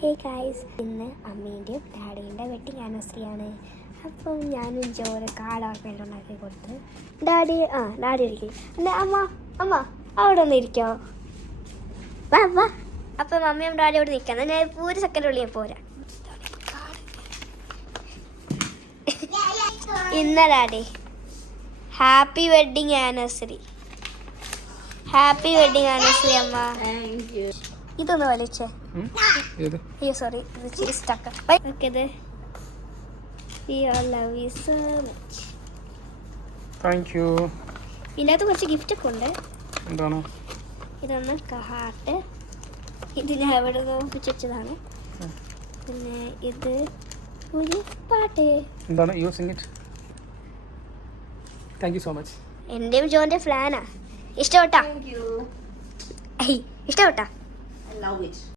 Hey guys, ഇന്ന് അമ്മേൻ്റെയും ഡാഡീൻ്റെ wedding ആനിവേഴ്സറിയാണ്. അപ്പം ഞാനും ജോറ് കാർഡൊക്കെ ഉണ്ടാക്കി കൊടുത്ത് ഡാഡി ഇരിക്കും. എന്നാൽ അമ്മ അവിടെ ഒന്ന് ഇരിക്കോ? വാ വാ. അപ്പം മമ്മിയും ഡാഡി അവിടെ നിൽക്കാം. ഞാൻ ഒരു സെക്കൻഡ് ഉള്ളിൽ പോരാ. ഇന്ന daddy happy wedding anniversary. Happy wedding anniversary അമ്മ. ഇതൊന്ന് വലിച്ചേ. അയ്യോ സോറി, ഇത് ഇച്ചിരി stuck. Okay, love you so much. Thank you. ഇതിനകത്ത് കുറച്ച് ഗിഫ്റ്റ് ഒക്കെ ഉണ്ട്. എന്താണ്? ഇതൊന്ന് ഹാർട്ട്. ഇത് ഞാൻ എവിടെ ഒപ്പിച്ച് വെച്ചതാണ്. പിന്നെ ഇത് ഒരു പാട്ട്. എന്താണ്? You sing it. Thank you so much. എന്റെയും ജോന്റെ ഫ്ലാനാ. ഇഷ്ടപ്പെട്ടാ? Thank you. ഇഷ്ടപ്പെട്ടാ? I love it.